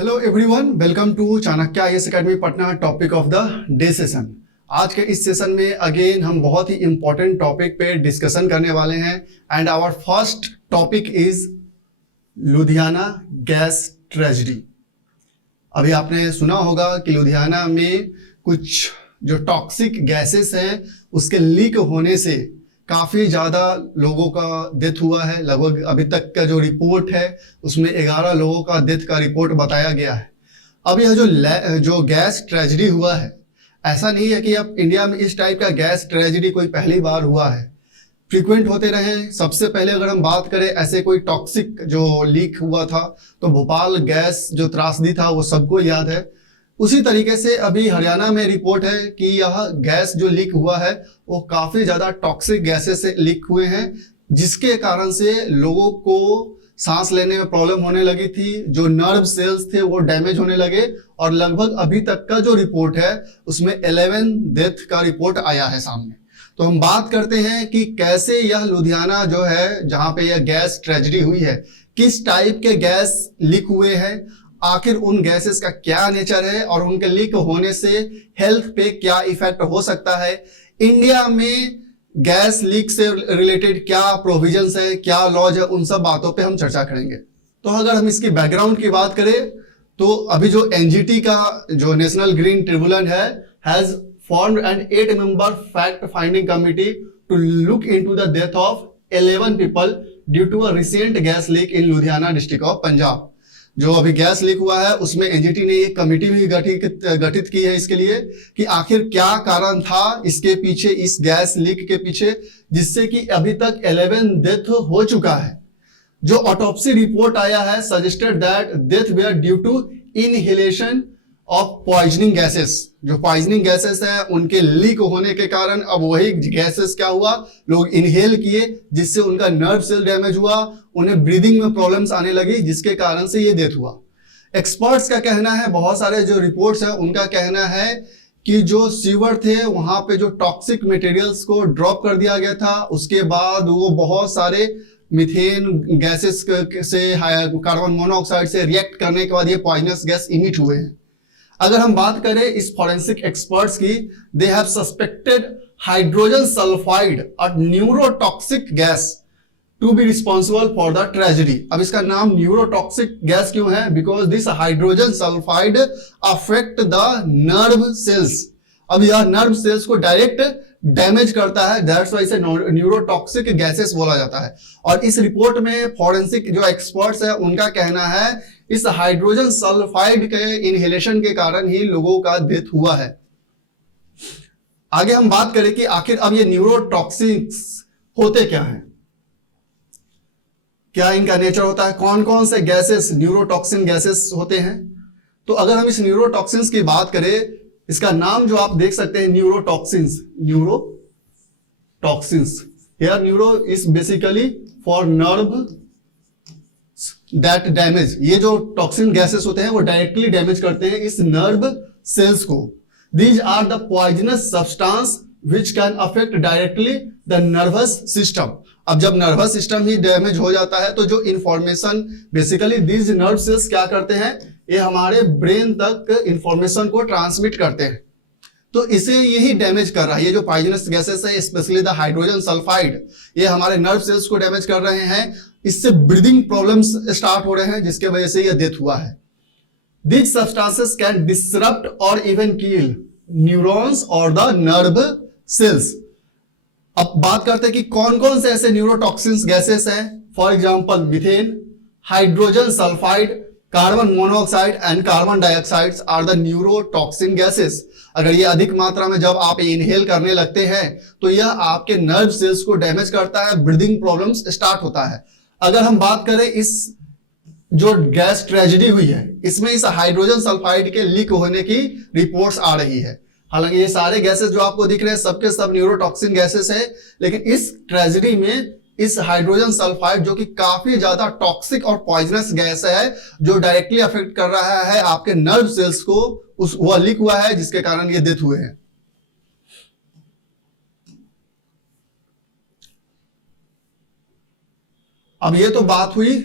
Hello everyone, welcome to Chanakya IAS academy Patna. Topic of the day session. आज के इस session में अगेन हम बहुत ही इंपॉर्टेंट टॉपिक पे डिस्कशन करने वाले हैं and our first topic is Ludhiana gas tragedy. अभी आपने सुना होगा कि लुधियाना में कुछ जो टॉक्सिक गैसेस हैं उसके लीक होने से काफ़ी ज़्यादा लोगों का डेथ हुआ है। लगभग अभी तक का जो रिपोर्ट है उसमें 11 लोगों का डेथ का रिपोर्ट बताया गया है। अब यह जो गैस ट्रेजेडी हुआ है, ऐसा नहीं है कि अब इंडिया में इस टाइप का गैस ट्रेजेडी कोई पहली बार हुआ है, फ्रीक्वेंट होते रहे। सबसे पहले अगर हम बात करें ऐसे कोई टॉक्सिक जो लीक हुआ था तो भोपाल गैस जो त्रासदी था वो सबको याद है। उसी तरीके से अभी हरियाणा में रिपोर्ट है कि यह गैस जो लीक हुआ है वो काफी ज्यादा टॉक्सिक गैसेस से लीक हुए हैं, जिसके कारण से लोगों को सांस लेने में प्रॉब्लम होने लगी थी। जो नर्व सेल्स थे वो डैमेज होने लगे और लगभग अभी तक का जो रिपोर्ट है उसमें 11 डेथ का रिपोर्ट आया है सामने। तो हम बात करते हैं कि कैसे यह लुधियाना जो है जहां पे यह गैस ट्रेजेडी हुई है, किस टाइप के गैस लीक हुए हैं, आखिर उन गैसेस का क्या नेचर है और उनके लीक होने से हेल्थ पे क्या इफेक्ट हो सकता है। इंडिया में गैस लीक से रिलेटेड क्या प्रोविजंस है, क्या लॉज है, उन सब बातों पे हम चर्चा करेंगे। तो अगर हम इसकी बैकग्राउंड की बात करें तो अभी जो एनजीटी का जो नेशनल ग्रीन ट्रिब्यूनल है has formed an 8-member fact-finding committee to look into the death of 11 people due to a recent gas leak in Ludhiana district of Punjab। जो अभी गैस लीक हुआ है उसमें एनजीटी ने एक कमेटी भी गठित की है इसके लिए कि आखिर क्या कारण था इसके पीछे, इस गैस लीक के पीछे, जिससे कि अभी तक 11 डेथ हो चुका है। जो ऑटोप्सी रिपोर्ट आया है suggested that death were due to inhalation of poisoning gases. जो पॉइजनिंग गैसेस है उनके लीक होने के कारण अब वही गैसेस क्या हुआ, लोग इनहेल किए, जिससे उनका नर्व सेल डैमेज हुआ, उन्हें ब्रीदिंग में प्रॉब्लम्स आने लगी, जिसके कारण से ये डेथ हुआ। एक्सपर्ट्स का कहना है, बहुत सारे जो रिपोर्ट्स है उनका कहना है कि जो सीवर थे वहां पे जो टॉक्सिक मटेरियल्स को ड्रॉप कर दिया गया था, उसके बाद वो बहुत सारे मीथेन गैसेस से, कार्बन मोनोऑक्साइड से रिएक्ट करने के बाद ये पॉइजनस गैस इमिट हुए हैं। अगर हम बात करें इस फॉरेंसिक एक्सपर्ट्स की, they have suspected hydrogen sulphide और neurotoxic gas to be responsible for the tragedy. अब इसका नाम न्यूरोटॉक्सिक गैस क्यों है? Because this hydrogen sulphide affect the nerve cells. अब यह नर्व सेल्स को डायरेक्ट डैमेज करता है, दैट्स व्हाई इसे न्यूरोटॉक्सिक गैसेस बोला जाता है। और इस रिपोर्ट में फॉरेंसिक जो एक्सपर्ट्स है उनका कहना है इस हाइड्रोजन सल्फाइड के इनहेलेशन के कारण ही लोगों का डेथ हुआ है। आगे हम बात करें कि आखिर अब ये न्यूरोटॉक्सिक्स होते क्या हैं, क्या इनका नेचर होता है, कौन कौन से गैसेस न्यूरोटॉक्सिन गैसेस होते हैं। तो अगर हम इस न्यूरोटॉक्सिन्स की बात करें, इसका नाम जो आप देख सकते हैं neurotoxins, neurotoxins. Here neuro is basically for nerve that damage. ये जो टॉक्सिन गैसेस होते हैं वो डायरेक्टली डैमेज करते हैं इस नर्व सेल्स को। These are the poisonous substance which can affect directly the nervous system. अब जब नर्वस सिस्टम ही डैमेज हो जाता है तो जो information basically these nerve cells क्या करते हैं, ये हमारे ब्रेन तक इंफॉर्मेशन को ट्रांसमिट करते हैं। तो इसे यही डैमेज कर रहा है। ये जो पॉइजनस गैसेस है, स्पेशली द हाइड्रोजन सल्फाइड, ये हमारे नर्व सेल्स को डैमेज कर रहे हैं। इससे ब्रीदिंग प्रॉब्लम्स स्टार्ट हो रहे हैं, जिसके वजह से यह डेथ हुआ है। These substances can disrupt or even kill neurons or the nerve cells। अब बात करते हैं कि कौन कौन से ऐसे न्यूरोटॉक्सिन्स गैसेस हैं। For example methane, hydrogen sulphide, carbon monoxide and carbon dioxide are the neurotoxin gases. अगर ये अधिक मात्रा में जब आप इनहेल करने लगते हैं तो यह आपके नर्व सेल्स को डैमेज करता है, ब्रीदिंग प्रॉब्लम्स स्टार्ट होता है। अगर हम बात करें इस जो गैस ट्रेजेडी हुई है इसमें इस हाइड्रोजन सल्फाइड के लीक होने की रिपोर्ट्स आ रही है। हालांकि ये सारे गैसेस जो आपको दिख रहे हैं सबके सब न्यूरोटॉक्सिन गैसेस है, लेकिन इस ट्रेजेडी में इस हाइड्रोजन सल्फाइड जो कि काफी ज्यादा टॉक्सिक और पॉइजनस गैस है, जो डायरेक्टली अफेक्ट कर रहा है आपके नर्व सेल्स को, उस वह लीक हुआ है, जिसके कारण ये डेथ हुए हैं। अब ये तो बात हुई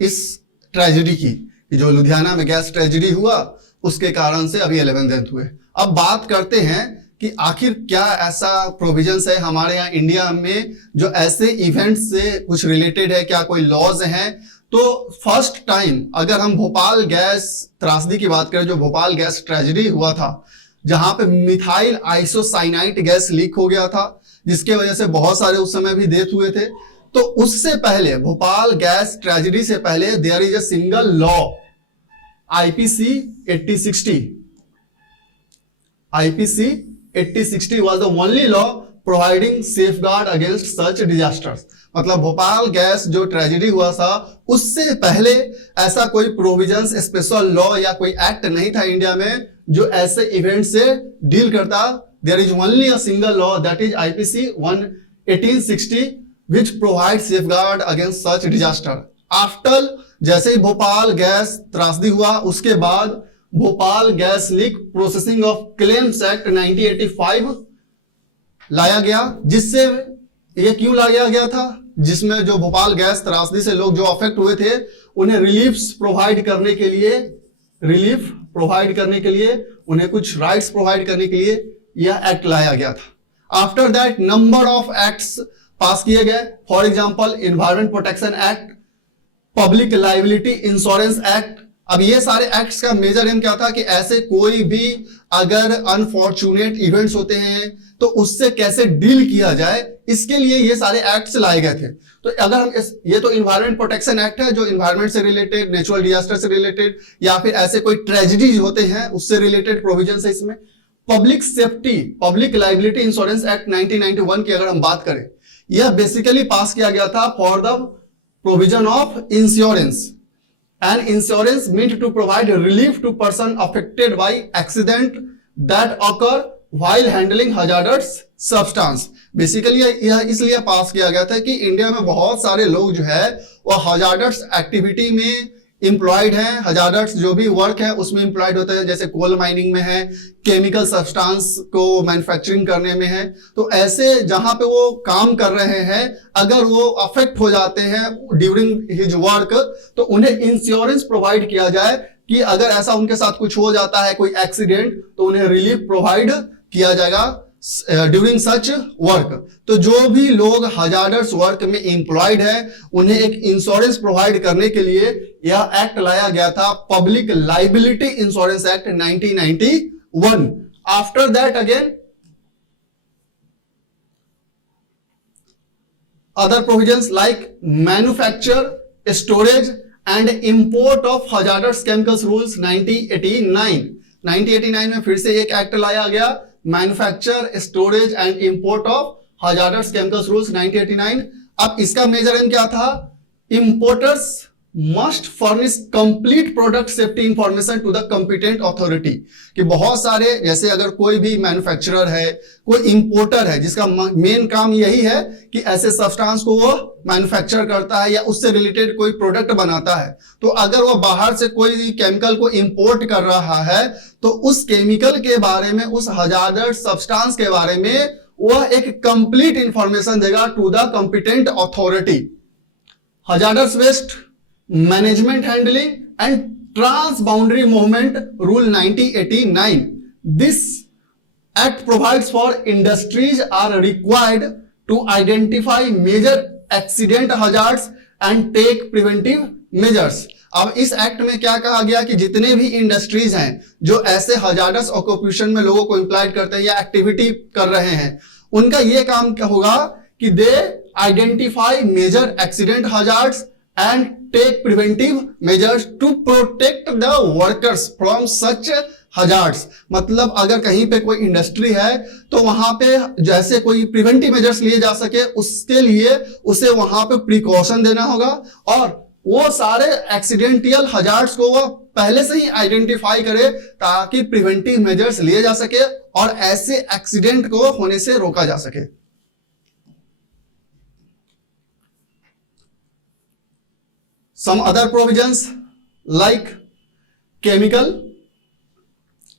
इस ट्रेजेडी की कि जो लुधियाना में गैस ट्रेजेडी हुआ उसके कारण से अभी 11 डेथ हुए। अब बात करते हैं कि आखिर क्या ऐसा प्रोविजंस है हमारे यहाँ इंडिया में जो ऐसे इवेंट से कुछ रिलेटेड है, क्या कोई लॉज हैं। तो फर्स्ट टाइम अगर हम भोपाल गैस त्रासदी की बात करें, जो भोपाल गैस ट्रेजेडी हुआ था जहां पे मिथाइल आइसोसाइनाइट गैस लीक हो गया था जिसके वजह से बहुत सारे उस समय भी डेथ हुए थे। तो उससे पहले भोपाल गैस ट्रेजेडी से पहले there is a single law IPC 8060। IPC 8060 was the only law providing safeguard against such disasters। मतलब भोपाल गैस जो ट्रेजेडी हुआ था उससे पहले ऐसा कोई प्रोविजंस, स्पेशल लॉ या कोई एक्ट नहीं था इंडिया में जो ऐसे इवेंट से डील करता। There is only a single law that is IPC 1860 which provides safeguard against such disaster। After जैसे ही भोपाल गैस त्रासदी हुआ उसके बाद Bhopal gas leak processing of claims act 1985 लाया गया। जिससे ये क्यों लाया गया था, जिसमें जो भोपाल गैस त्रासदी से लोग जो अफेक्ट हुए थे उन्हें रिलीफ प्रोवाइड करने के लिए उन्हें कुछ राइट्स प्रोवाइड करने के लिए यह एक्ट लाया गया था। After that number of acts pass किए गए। For example environment protection act, public liability insurance act. अब ये सारे एक्ट्स का मेजर एम क्या था कि ऐसे कोई भी अगर अनफॉर्चुनेट इवेंट्स होते हैं तो उससे कैसे डील किया जाए, इसके लिए ये सारे एक्ट्स लाए गए थे। तो अगर हम ये तो इन्वायरमेंट प्रोटेक्शन एक्ट है जो इन्वायरमेंट से रिलेटेड, नेचुरल डिजास्टर से रिलेटेड या फिर ऐसे कोई ट्रेजेडीज होते हैं उससे रिलेटेड प्रोविजन है इसमें। Public safety, public liability insurance act 1991 की अगर हम बात करें, यह बेसिकली पास किया गया था for the provision of insurance and insurance meant to provide relief to person affected by accident that occur while handling hazardous substance. Basically यह इसलिए पास किया गया था कि इंडिया में बहुत सारे लोग जो है वो हजार्डस एक्टिविटी में इंप्लॉयड है, हजार्डस जो भी वर्क है उसमें इंप्लॉयड होते हैं, जैसे कोल माइनिंग में है, केमिकल सब्सटेंस को मैन्युफैक्चरिंग करने में है। तो ऐसे जहां पे वो काम कर रहे हैं अगर वो अफेक्ट हो जाते हैं ड्यूरिंग हिज वर्क तो उन्हें इंश्योरेंस प्रोवाइड किया जाए कि अगर ऐसा उनके साथ कुछ हो जाता है, कोई एक्सीडेंट, तो उन्हें रिलीफ प्रोवाइड किया जाएगा ड्यूरिंग सच वर्क। तो जो भी लोग हजार्डस वर्क में एम्प्लॉयड है उन्हें एक इंश्योरेंस प्रोवाइड करने के लिए यह एक्ट लाया गया था, public liability insurance act 1991। After that again other provisions like manufacture, storage and import of hazardous chemicals rules 1989। 1989 में फिर से एक एक्ट लाया गया, manufacture, storage and import of hazardous chemicals rules 1989। अब इसका मेजर एम क्या था, importers must furnish complete product safety information to the competent authority. कि बहुत सारे जैसे अगर कोई भी मैन्युफैक्चरर है, कोई इंपोर्टर है जिसका मेन काम यही है कि ऐसे सब्सटेंस को वो मैन्युफैक्चर करता है या उससे रिलेटेड कोई प्रोडक्ट बनाता है, तो अगर वो बाहर से कोई केमिकल को इंपोर्ट कर रहा है तो उस केमिकल के बारे में, उस हजार्डस सब्सटेंस के बारे में वह एक कंप्लीट इंफॉर्मेशन देगा to the competent authority. Hazardous waste management handling and transboundary movement rule 1989। This act provides for industries are required to identify major accident hazards and take preventive measures. अब इस act में क्या कहा गया कि जितने भी इंडस्ट्रीज हैं जो ऐसे हजार्डस ऑक्यूपेशन में लोगों को एम्प्लॉयड करते हैं या एक्टिविटी कर रहे हैं, उनका यह काम क्या होगा कि they identify major accident hazards and take preventive measures to protect the workers from such hazards। मतलब अगर कहीं पे कोई इंडस्ट्री है तो वहां पे जैसे कोई प्रिवेंटिव मेजर्स लिए जा सके उसके लिए उसे वहां पे प्रिकॉशन देना होगा और वो सारे एक्सीडेंटियल हजार्ड्स को वो पहले से ही आइडेंटिफाई करे ताकि प्रिवेंटिव मेजर्स लिए जा सके और ऐसे एक्सीडेंट को होने से रोका जा सके। Some other provisions like chemical,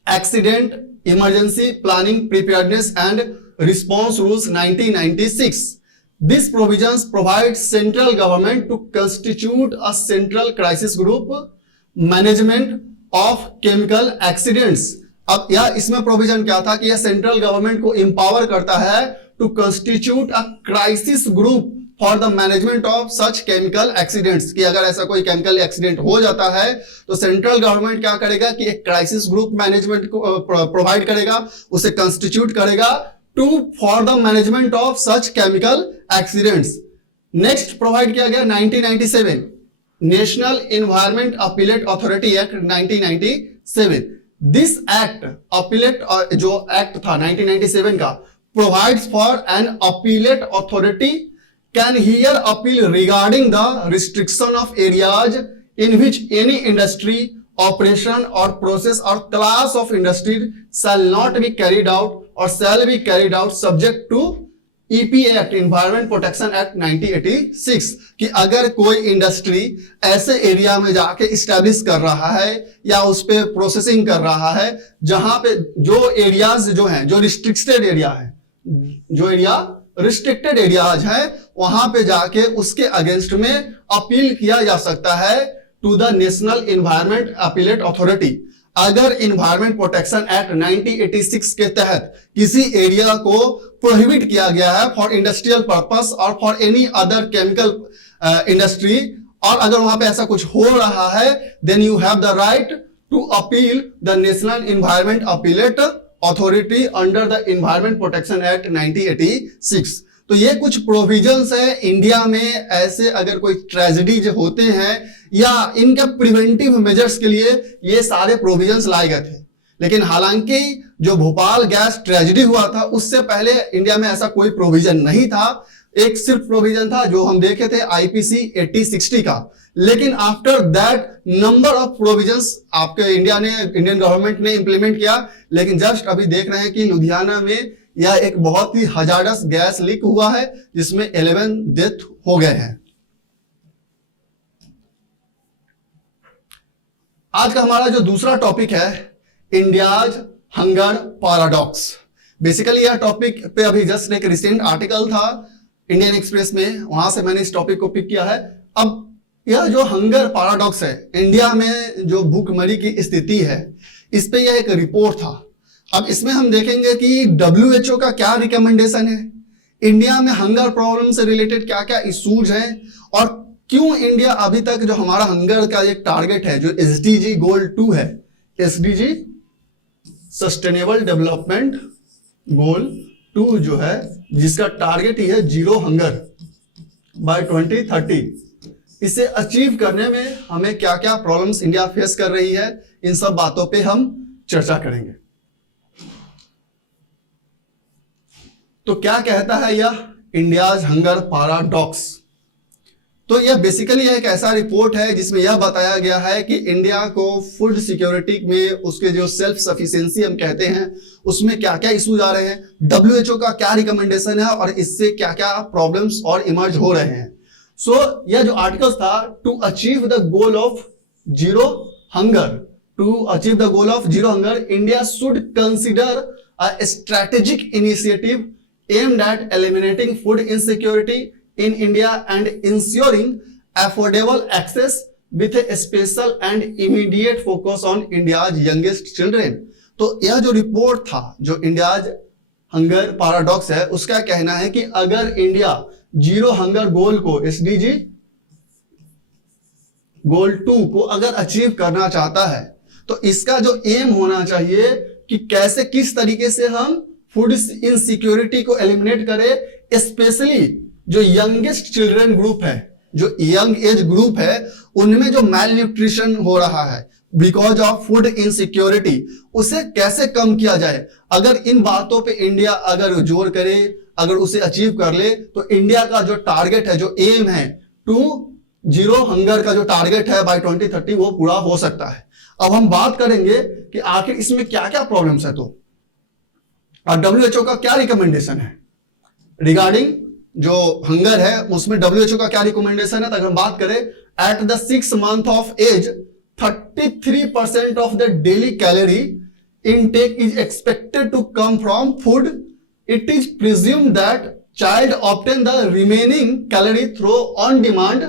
accident, emergency planning, preparedness and response rules 1996। These provisions provide central government to constitute a central crisis group management of chemical accidents. अब यह इसमें प्रोविजन क्या था कि यह सेंट्रल गवर्नमेंट को एम्पावर करता है to constitute a crisis group for the management of such chemical accidents, कि अगर ऐसा कोई केमिकल एक्सीडेंट हो जाता है तो सेंट्रल गवर्नमेंट क्या करेगा कि एक क्राइसिस ग्रुप मैनेजमेंट को प्रोवाइड करेगा, उसे कंस्टिट्यूट करेगा to for the management of such chemical accidents. Next provide किया गया 1997 national environment appellate authority act 1997। This act appellate जो एक्ट था 1997 का provides for an appellate authority can hear appeal regarding the restriction of areas in which any industry, operation or process or class of industry shall not be carried out or shall be carried out subject to EPA Act, Environment Protection Act 1986, कि अगर कोई industry ऐसे area में जाके establish कर रहा है या उस पे प्रोसेसिंग कर रहा है जहां पे जो एरियाज जो हैं, जो रिस्ट्रिक्टेड एरिया है, जो एरिया रिस्ट्रिक्टेड एरियाज है, वहां पे जाके उसके अगेंस्ट में अपील किया जा सकता है to the national environment appellate authority. अगर एनवायरमेंट प्रोटेक्शन एक्ट 1986 के तहत किसी एरिया को प्रोहिबिट किया गया है फॉर इंडस्ट्रियल पर्पस और for any other chemical industry, और अगर वहां पे ऐसा कुछ हो रहा है, then you have the right to appeal the national environment appellate authority under the environment protection act 1986। तो ये कुछ प्रोविजंस है इंडिया में, ऐसे अगर कोई ट्रेजेडीज होते हैं या इनके प्रिवेंटिव मेजर्स के लिए ये सारे प्रोविजंस लाए गए थे। लेकिन हालांकि जो भोपाल गैस ट्रेजेडी हुआ था उससे पहले इंडिया में ऐसा कोई प्रोविजन नहीं था। एक सिर्फ प्रोविजन था जो हम देखे थे आईपीसी 8060 का, लेकिन after that number of provisions आपके इंडियन गवर्नमेंट ने इंप्लीमेंट किया। लेकिन जस्ट अभी देख रहे हैं कि लुधियाना में यह एक बहुत ही हजारस गैस लीक हुआ है जिसमें 11 डेथ हो गए हैं। आज का हमारा जो दूसरा टॉपिक है, इंडियाज हंगर पैराडॉक्स। बेसिकली यह टॉपिक पे अभी जस्ट एक रिसेंट आर्टिकल था इंडियन एक्सप्रेस में, वहां से मैंने इस टॉपिक को पिक किया है। अब यह जो हंगर पैराडॉक्स है, इंडिया में जो भूखमरी की स्थिति है, इस पे यह एक रिपोर्ट था। अब इसमें हम देखेंगे कि WHO का क्या रिकमेंडेशन है, इंडिया में हंगर प्रॉब्लम से रिलेटेड क्या क्या इश्यूज हैं, और क्यों इंडिया अभी तक जो हमारा हंगर का एक टारगेट है जो SDG गोल 2 है, SDG सस्टेनेबल डेवलपमेंट गोल 2 जो है, जिसका टारगेट ही है जीरो हंगर बाय 2030, इसे अचीव करने में हमें क्या क्या प्रॉब्लम्स इंडिया फेस कर रही है, इन सब बातों पे हम चर्चा करेंगे। तो क्या कहता है यह इंडियाज हंगर पैराडॉक्स? तो यह बेसिकली एक ऐसा रिपोर्ट है जिसमें यह बताया गया है कि इंडिया को फूड सिक्योरिटी में उसके जो सेल्फ सफिशिएंसी हम कहते हैं उसमें क्या क्या इश्यूज आ रहे हैं, WHO का क्या रिकमेंडेशन है और इससे क्या क्या प्रॉब्लम्स और इमर्ज हो रहे हैं। सो यह जो आर्टिकल था, to achieve the goal of zero hunger, to achieve the goal of zero hunger, India should consider a strategic initiative aimed at eliminating food insecurity in India and ensuring affordable access with a special and immediate focus on India's youngest children। तो यह जो report था, जो India's hunger paradox है, उसका कहना है कि अगर इंडिया जीरो हंगर गोल को, SDG गोल 2 को अगर अचीव करना चाहता है, तो इसका जो एम होना चाहिए कि कैसे, किस तरीके से हम फूड इनसिक्योरिटी को एलिमिनेट करें, स्पेशली जो यंगेस्ट चिल्ड्रन ग्रुप है, जो यंग एज ग्रुप है, उनमें जो मैल न्यूट्रिशन हो रहा है बिकॉज ऑफ फूड इनसिक्योरिटी, उसे कैसे कम किया जाए। अगर इन बातों पे इंडिया अगर जोर करे, अगर उसे अचीव कर ले, तो इंडिया का जो टारगेट है, जो एम है टू जीरो हंगर का जो टारगेट है बाय 2030, वो पूरा हो सकता है। अब हम बात करेंगे कि आखिर इसमें क्या क्या प्रॉब्लम्स है, तो और WHO का क्या रिकमेंडेशन है रिगार्डिंग जो हंगर है, उसमें WHO का क्या रिकमेंडेशन है। तो अगर हम बात करें, at the 6 month of age 33% of the daily calorie intake is expected to come from food. It is presumed that child obtain the remaining calorie through on demand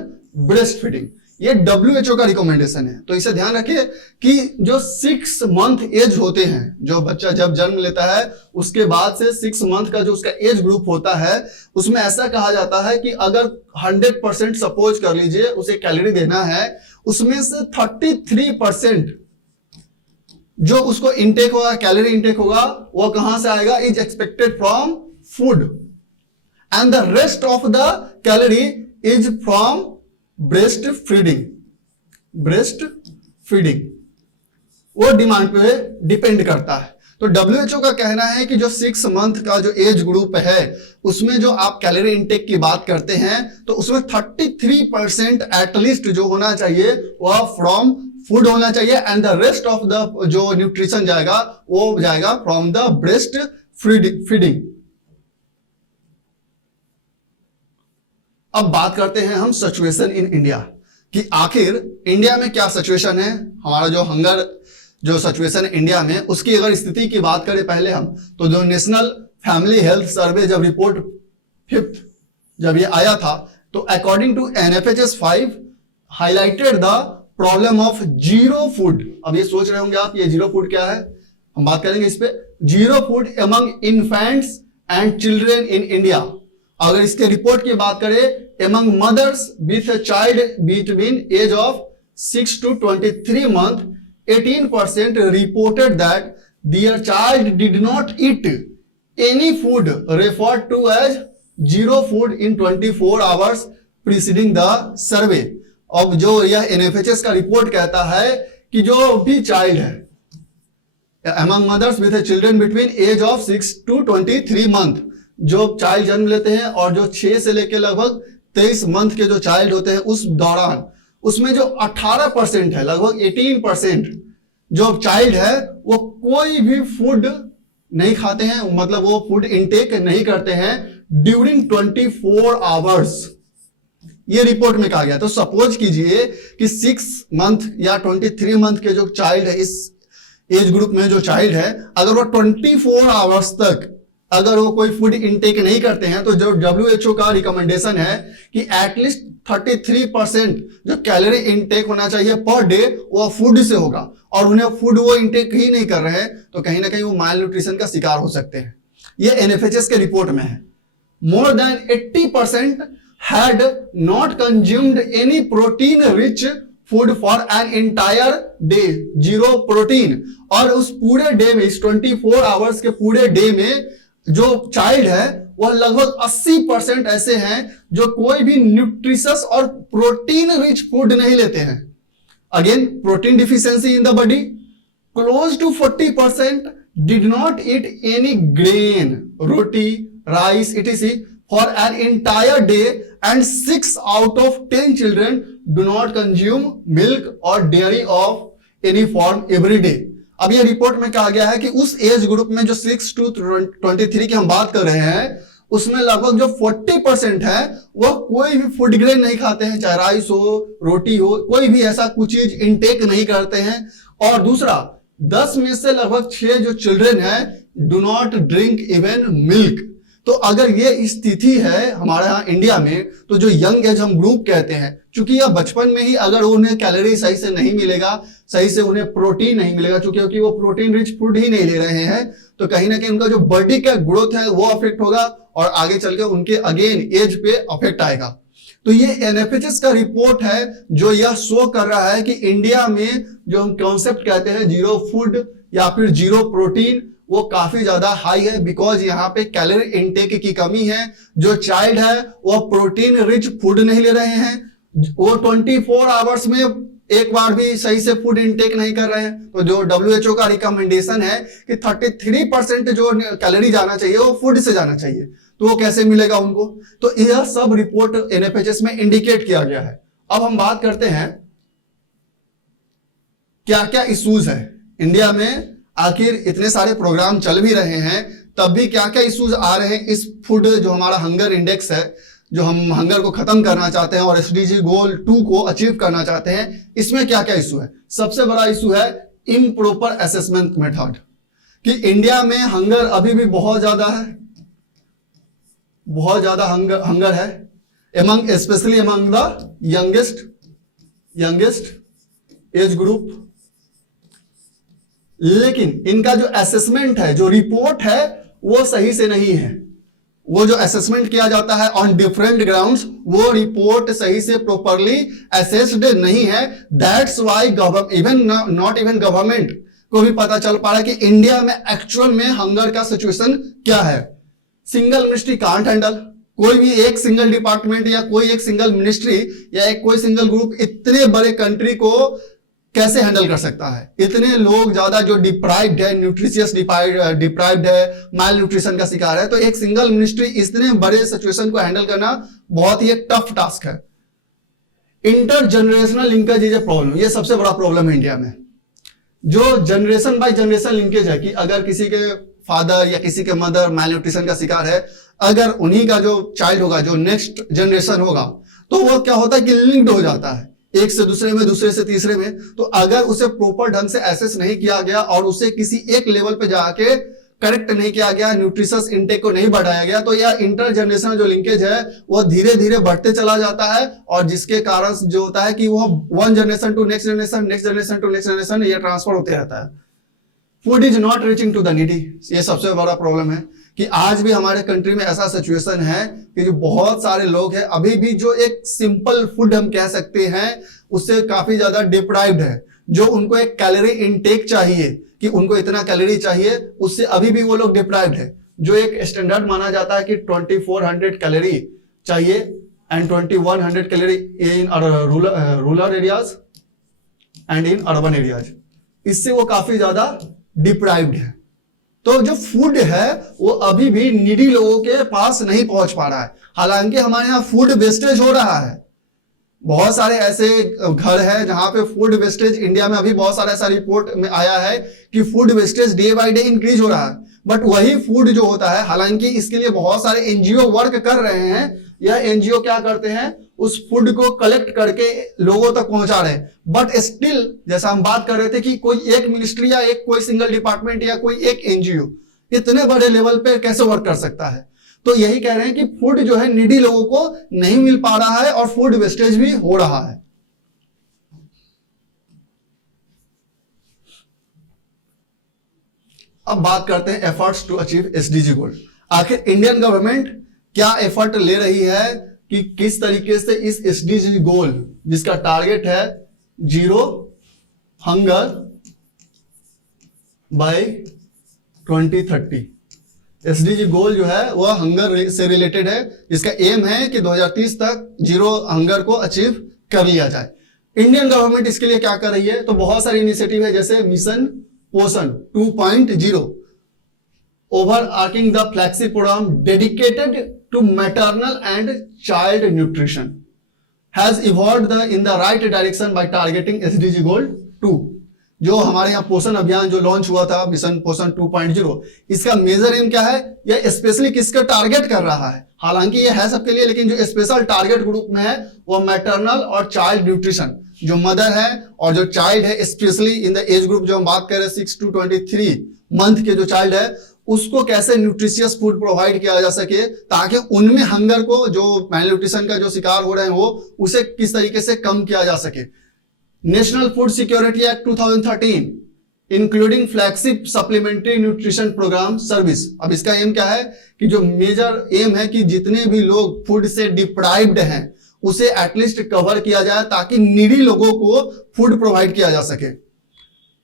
breast feeding. ये WHO का recommendation है। तो इसे ध्यान रखिए कि जो 6 month as होते हैं, जो बच्चा जब जन्म लेता है उसके बाद से 6 मंथ का जो उसका एज ग्रुप होता है, उसमें ऐसा कहा जाता है कि अगर 100% सपोज कर लीजिए उसे कैलोरी देना है, उसमें से 33% जो उसको इनटेक होगा, कैलोरी इनटेक होगा, वो कहां से आएगा? Is expected from food and the rest of the calorie is from breast feeding. Breast feeding वो डिमांड पे डिपेंड करता है। तो WHO का कहना है कि जो 6 मंथ का जो एज ग्रुप है उसमें जो आप कैलोरी इनटेक की बात करते हैं तो उसमें 33% एटलीस्ट जो होना चाहिए वह फ्रॉम फूड होना चाहिए and the rest of the जो न्यूट्रिशन जाएगा वो जाएगा फ्रॉम द ब्रेस्ट फीडिंग। अब बात करते हैं हम सिचुएशन इन इंडिया कि आखिर इंडिया में क्या सिचुएशन है। हमारा जो हंगर जो सिचुएशन है इंडिया में, उसकी अगर स्थिति की बात करें पहले हम, तो जो नेशनल फैमिली हेल्थ सर्वे जब रिपोर्ट 5th जब ये आया था, तो according to NFHS 5 highlighted the problem of zero food. अब ये सोच रहे होंगे आप ये जीरो फूड क्या है, हम बात करेंगे इस पे। Zero food among infants and children in India. अगर इसके रिपोर्ट की बात करें, among mothers with a child between age of 6 to 23 months, 18% reported that their child did not eat any food referred to as zero food in 24 hours preceding the survey। अब जो यह NFHS का report कहता है कि जो भी child है among mothers with a children between age of 6 to 23 month, जो चाइल्ड जन्म लेते हैं और जो 6 से लेकर लगभग 23 मंथ के जो चाइल्ड होते हैं उस दौरान, उसमें जो 18% है, लगभग 18% जो चाइल्ड है वो कोई भी फूड नहीं खाते हैं, मतलब वो फूड इनटेक नहीं करते हैं ड्यूरिंग 24 आवर्स। ये रिपोर्ट में कहा गया। तो सपोज कीजिए कि 6 मंथ या 23 मंथ के जो चाइल्ड है, इस एज ग्रुप में जो चाइल्ड है, अगर वो 24 आवर्स तक अगर वो कोई फूड इनटेक नहीं करते हैं, तो जो WHO का रिकमेंडेशन है कि एटलीस्ट 33% जो कैलोरी इनटेक होना चाहिए पर डे वो फूड से होगा, और उन्हें फूड वो इनटेक ही नहीं कर रहे हैं तो कहीं ना कहीं वो माल न्यूट्रिशन का शिकार हो सकते हैं। ये NFHS के रिपोर्ट में है। More than 80% had not consumed any protein rich food for an entire day, zero protein. और उस पूरे डे में, इस 24 आवर्स के पूरे डे में जो चाइल्ड है वह लगभग 80% ऐसे हैं जो कोई भी न्यूट्रिशस और प्रोटीन रिच फूड नहीं लेते हैं। Again protein deficiency in the body. Close to 40% did not eat any grain, roti, rice etc for an entire day and 6 out of 10 children do not consume milk और dairy of any form every day. अब ये report में कहा गया है कि उस age group में जो 6 to 23 की हम बात कर रहे हैं, उसमें लगभग जो 40% है वह कोई भी फूड ग्रेन नहीं खाते हैं, चाहे राइस हो, रोटी हो, कोई भी ऐसा कुछ चीज इनटेक नहीं करते हैं। और दूसरा 10 में से लगभग 6 जो चिल्ड्रन है do not drink even milk. तो अगर ये स्थिति है हमारे यहाँ इंडिया में, तो जो यंग एज हम ग्रुप कहते हैं, चूंकि यह बचपन में ही अगर उन्हें कैलोरी सही से नहीं मिलेगा, सही से उन्हें प्रोटीन नहीं मिलेगा, क्योंकि वो प्रोटीन रिच फूड ही नहीं ले रहे हैं, तो कहीं ना कहीं उनका जो बॉडी का ग्रोथ है वो अफेक्ट होगा और आगे चल के उनके अगेन एज पे अफेक्ट आएगा। तो ये NFHS का रिपोर्ट है जो यह शो कर रहा है कि इंडिया में जो हम कॉन्सेप्ट कहते हैं जीरो फूड या फिर जीरो प्रोटीन, वो काफी ज्यादा हाई है, बिकॉज यहाँ पे कैलोरी इनटेक की कमी है। जो चाइल्ड है वो प्रोटीन रिच फूड नहीं ले रहे हैं, वो 24 आवर्स में एक बार भी सही से फूड इनटेक नहीं कर रहे हैं। तो जो WHO का रिकमेंडेशन है कि 33% जो कैलोरी जाना चाहिए वो फूड से जाना चाहिए, तो वो कैसे मिलेगा उनको? तो यह सब रिपोर्ट NFHS में इंडिकेट किया गया है। अब हम बात करते हैं क्या क्या इश्यूज है इंडिया में। आखिर इतने सारे प्रोग्राम चल भी रहे हैं, तब भी क्या क्या इश्यूज आ रहे हैं इस फूड जो हमारा हंगर इंडेक्स है, जो हम हंगर को खत्म करना चाहते हैं और SDG गोल 2 को अचीव करना चाहते हैं, इसमें क्या क्या इशू है? सबसे बड़ा इशू है इम्प्रॉपर असेसमेंट मेथड, कि इंडिया में हंगर अभी भी बहुत ज्यादा है, बहुत ज्यादा हंगर है, specially among the youngest age group, लेकिन इनका जो असेसमेंट है, जो रिपोर्ट है, वो सही से नहीं है। वो जो असेसमेंट किया जाता है ऑन डिफरेंट ग्राउंड्स, वो रिपोर्ट सही से प्रॉपरली असेस्ड नहीं है। That's why even not even government को भी पता चल पा रहा है कि इंडिया में एक्चुअल में हंगर का सिचुएशन क्या है। सिंगल मिनिस्ट्री कांट हैंडल, कोई भी एक सिंगल डिपार्टमेंट या कोई एक सिंगल मिनिस्ट्री या एक कोई सिंगल ग्रुप इतने बड़े कंट्री को कैसे हैंडल कर सकता है। इतने लोग ज्यादा जो डिप्राइव्ड है, न्यूट्रिशियस डिप्राइव्ड है, माल न्यूट्रिशन का शिकार है, तो एक सिंगल मिनिस्ट्री इतने बड़े सिचुएशन को हैंडल करना बहुत ही एक टफ टास्क है। Inter generational linkage is a problem, ये सबसे बड़ा प्रॉब्लम है इंडिया में। जो जनरेशन बाय जनरेशन लिंकेज है कि अगर किसी के फादर या किसी के मदर माल न्यूट्रिशन का शिकार है, अगर उन्हीं का जो चाइल्ड होगा, जो नेक्स्ट जनरेशन होगा, तो वो क्या होता है कि लिंक्ड हो जाता है एक से दूसरे में, दूसरे से तीसरे में। तो अगर उसे प्रॉपर ढंग से एसेस नहीं किया गया और उसे किसी एक लेवल पे जाके करेक्ट नहीं किया गया, न्यूट्रिशस इनटेक को नहीं बढ़ाया गया, तो यह इंटर जनरेशनल जो लिंकेज है वो धीरे धीरे बढ़ते चला जाता है, और जिसके कारण जो होता है कि वो one generation to next generation, next generation to next generation ये ट्रांसफर होते रहता है। Food is not reaching to the needy, ये सबसे बड़ा प्रॉब्लम है कि आज भी हमारे कंट्री में ऐसा सिचुएशन है कि जो बहुत सारे लोग हैं अभी भी जो एक सिंपल फूड हम कह सकते हैं उससे काफी ज्यादा डिप्राइव्ड है। जो उनको एक कैलोरी इनटेक चाहिए कि उनको इतना कैलोरी चाहिए, उससे अभी भी वो लोग डिप्राइव्ड है। जो एक स्टैंडर्ड माना जाता है कि 2400 कैलोरी चाहिए and 2100 calorie in rural areas and in urban areas, इससे वो काफी ज्यादा डिप्राइव्ड है। तो जो फूड है वो अभी भी नीडी लोगों के पास नहीं पहुंच पा रहा है। हालांकि हमारे यहाँ फूड वेस्टेज हो रहा है, बहुत सारे ऐसे घर हैं जहां पे फूड वेस्टेज, इंडिया में अभी बहुत सारा ऐसा रिपोर्ट में आया है कि food wastage day by day increase हो रहा है। बट वही फूड जो होता है, हालांकि इसके लिए बहुत सारे एनजीओ वर्क कर रहे हैं, यह एनजीओ क्या करते हैं, उस फूड को कलेक्ट करके लोगों तक पहुंचा रहे हैं। बट स्टिल जैसा हम बात कर रहे थे कि कोई एक मिनिस्ट्री या एक कोई सिंगल डिपार्टमेंट या कोई एक एनजीओ इतने बड़े लेवल पे कैसे वर्क कर सकता है। तो यही कह रहे हैं कि फूड जो है नीडी लोगों को नहीं मिल पा रहा है और फूड वेस्टेज भी हो रहा है। अब बात करते हैं एफर्ट्स टू अचीव एसडीजी गोल। आखिर इंडियन गवर्नमेंट क्या एफर्ट ले रही है कि किस तरीके से इस एसडीजी गोल, जिसका टारगेट है जीरो हंगर बाय 2030, एसडीजी गोल जो है वह हंगर से रिलेटेड है, जिसका एम है कि 2030 तक जीरो हंगर को अचीव कर लिया जाए। इंडियन गवर्नमेंट इसके लिए क्या कर रही है, तो बहुत सारी इनिशिएटिव है, जैसे मिशन पोषण 2.0, overarching the flagship program dedicated to maternal and child nutrition has evolved in the right direction by targeting SDG goal 2। जो हमारे यहाँ पोषण अभियान जो लॉन्च हुआ था, मिशन पोषण 2.0, इसका मेजर एम क्या है, यह स्पेशली किसका टारगेट कर रहा है। हालांकि ये है सबके लिए, लेकिन जो स्पेशल टारगेट ग्रुप में है वो मैटरनल और चाइल्ड न्यूट्रिशन, जो मदर है और जो चाइल्ड है, specially in the age group जो हम बात कर रहे हैं 6 to 23 मंथ के जो चाइल्ड है, उसको कैसे न्यूट्रिशियस फूड प्रोवाइड किया जा सके, ताकि उनमें हंगर को, जो माल न्यूट्रिशन का जो शिकार हो रहे हैं वो, उसे किस तरीके से कम किया जा सके। National food security act 2013 including flagship supplementary nutrition programme service. अब इसका एम क्या है कि जो मेजर एम है कि जितने भी लोग फूड से डिप्राइव्ड हैं उसे एटलीस्ट कवर किया जाए, ताकि नीडी लोगों को फूड प्रोवाइड किया जा सके।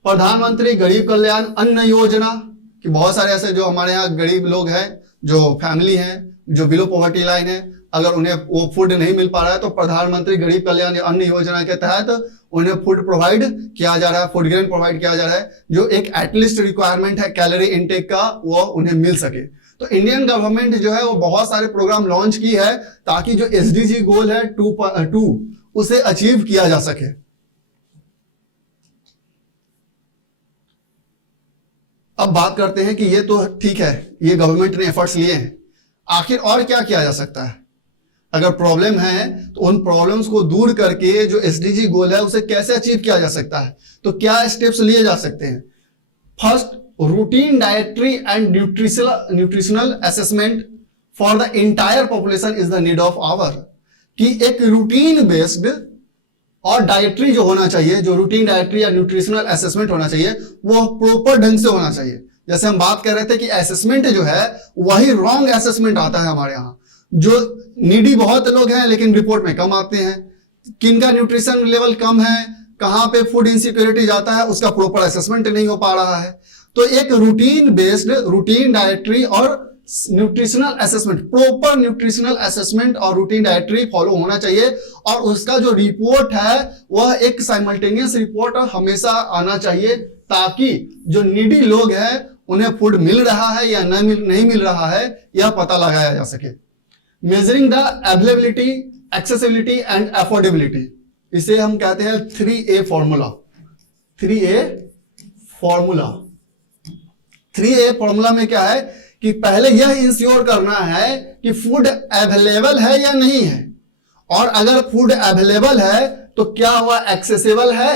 प्रधानमंत्री गरीब कल्याण अन्न योजना, कि बहुत सारे ऐसे जो हमारे यहाँ गरीब लोग हैं, जो फैमिली हैं, जो बिलो पॉवर्टी लाइन है, अगर उन्हें वो फूड नहीं मिल पा रहा है तो प्रधानमंत्री गरीब कल्याण अन्न योजना के तहत उन्हें फूड प्रोवाइड किया जा रहा है, फूड ग्रेन प्रोवाइड किया जा रहा है, जो एक एटलीस्ट रिक्वायरमेंट है कैलोरी इनटेक का, वो उन्हें मिल सके। तो इंडियन गवर्नमेंट जो है वो बहुत सारे प्रोग्राम लॉन्च की है ताकि जो एसडीजी गोल है 2 उसे अचीव किया जा सके। अब बात करते हैं कि ये तो ठीक है, ये गवर्नमेंट ने एफर्ट्स लिए हैं, आखिर और क्या किया जा सकता है। अगर प्रॉब्लम है तो उन प्रॉब्लम्स को दूर करके जो एसडीजी गोल है उसे कैसे अचीव किया जा सकता है, तो क्या स्टेप्स लिए जा सकते हैं। First, routine dietary and nutritional assessment for the entire population is the need of hour, कि एक रूटीन बेस्ड और डाइटरी जो होना चाहिए, जो रूटीन डाइटरी या न्यूट्रिशनल असेसमेंट होना चाहिए, वो प्रॉपर ढंग से होना चाहिए। जैसे हम बात कर रहे थे कि असेसमेंट जो है वही रॉन्ग असेसमेंट आता है हमारे यहाँ। जो नीडी बहुत लोग हैं लेकिन रिपोर्ट में कम आते हैं, किनका न्यूट्रिशन लेवल कम है, कहां पे फूड इनसिक्योरिटी जाता है, उसका प्रॉपर असेसमेंट नहीं हो पा रहा है। तो एक रूटीन बेस्ड, रूटीन डाइटरी और nutritional assessment, proper nutritional assessment और रूटीन डाइटरी फॉलो होना चाहिए। और उसका जो रिपोर्ट है वह एक साइमल्टेनियस रिपोर्ट हमेशा आना चाहिए, ताकि जो नीडी लोग हैं उन्हें फूड मिल रहा है या नहीं मिल रहा है यह पता लगाया जा सके। Measuring the availability, accessibility and affordability, इसे हम कहते हैं 3A formula. 3A formula, 3A formula में क्या है कि पहले यह इंश्योर करना है कि फूड अवेलेबल है या नहीं है, और अगर फूड अवेलेबल है तो क्या वह एक्सेसिबल है,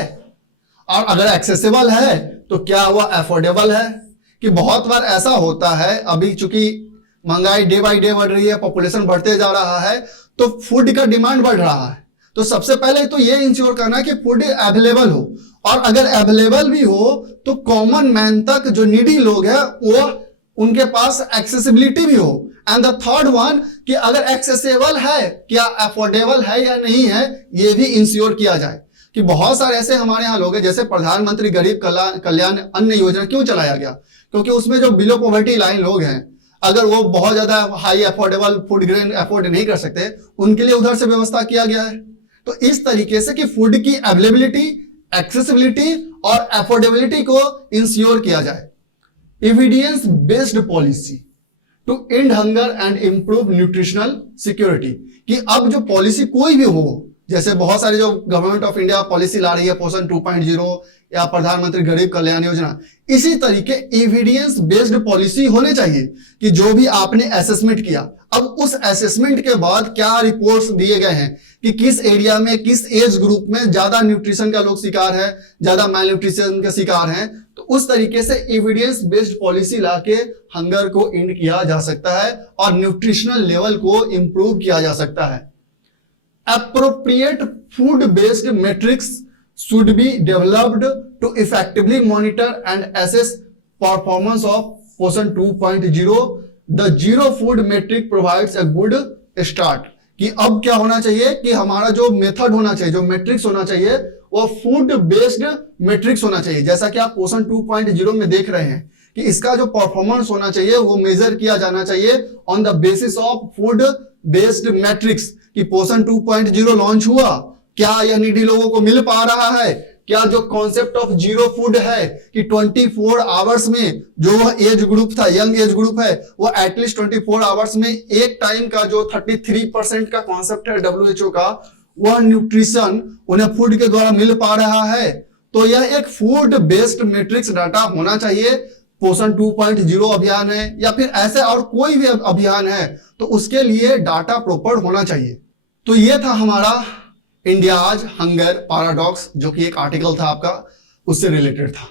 और अगर एक्सेसिबल है तो क्या वह अफोर्डेबल है। कि बहुत बार ऐसा होता है, अभी चूंकि महंगाई डे बाय डे बढ़ रही है, पॉपुलेशन बढ़ते जा रहा है, तो फूड का डिमांड बढ़ रहा है। तो सबसे पहले तो ये इंश्योर करना कि फूड अवेलेबल हो, और अगर अवेलेबल भी हो तो कॉमन मैन तक, जो नीडी लोग हैं, वो उनके पास एक्सेसिबिलिटी भी हो। एंड द थर्ड वन कि अगर एक्सेसिबल है, क्या अफोर्डेबल है या नहीं है, ये भी इंश्योर किया जाए। कि बहुत सारे ऐसे हमारे यहाँ लोग हैं, जैसे प्रधानमंत्री गरीब कल्याण अन्न योजना क्यों चलाया गया, क्योंकि उसमें जो बिलो पॉवर्टी लाइन लोग हैं, अगर वो बहुत ज्यादा high affordable food grain afford नहीं कर सकते, उनके लिए उधर से व्यवस्था किया गया है। तो इस तरीके से कि फूड की अवेलेबिलिटी, एक्सेसिबिलिटी और अफोर्डेबिलिटी को इंश्योर किया जाए। Evidence based policy to end hunger and improve nutritional security, कि अब जो पॉलिसी कोई भी हो, जैसे बहुत सारे जो गवर्नमेंट ऑफ इंडिया पॉलिसी ला रही है, पोषण 2.0 या प्रधानमंत्री गरीब कल्याण योजना, इसी तरीके एविडेंस बेस्ड पॉलिसी होने चाहिए। कि जो भी आपने असेसमेंट किया, अब उस असेसमेंट के बाद क्या रिपोर्ट्स दिए गए हैं कि किस एरिया में, किस एज ग्रुप में ज्यादा न्यूट्रिशन का लोग शिकार है, ज्यादा माल न्यूट्रिशन के शिकार हैं, तो उस तरीके से एविडेंस बेस्ड पॉलिसी लाके हंगर को एंड किया जा सकता है और न्यूट्रिशनल लेवल को इंप्रूव किया जा सकता है। Appropriate food-based metrics should be developed to effectively monitor and assess performance of Poshan 2.0. The zero food metric provides a good start. कि अब क्या होना चाहिए कि हमारा जो मेथड होना चाहिए, जो मैट्रिक्स होना चाहिए, वो फूड बेस्ड मैट्रिक्स होना चाहिए। जैसा कि आप पोषण 2.0 में देख रहे हैं कि इसका जो परफॉर्मेंस होना चाहिए वो मेजर किया जाना चाहिए on the basis of food based matrix. कि पोषण 2.0 लॉन्च हुआ, क्या यह नीडी लोगों को मिल पा रहा है, क्या जो कॉन्सेप्ट ऑफ जीरो फूड है कि 24 आवर्स में जो वह एज ग्रुप था, यंग एज ग्रुप है, वो एटलीस्ट 24 आवर्स में एक टाइम का जो 33% का कॉन्सेप्ट है WHO का, वह न्यूट्रिशन उन्हें फूड के द्वारा मिल पा रहा है। तो यह एक फूड बेस्ड मैट्रिक्स डाटा होना चाहिए। पोषण 2.0 अभियान है या फिर ऐसे और कोई भी अभियान है, तो उसके लिए डाटा प्रॉपर होना चाहिए। तो ये था हमारा इंडिया आज हंगर पैराडॉक्स, जो कि एक आर्टिकल था आपका, उससे रिलेटेड था।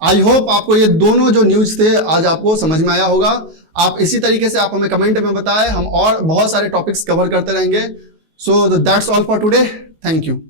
आई होप आपको ये दोनों जो न्यूज थे आज आपको समझ में आया होगा। आप इसी तरीके से आप हमें कमेंट में बताएं, हम और बहुत सारे टॉपिक्स कवर करते रहेंगे। So that's all for today, thank you.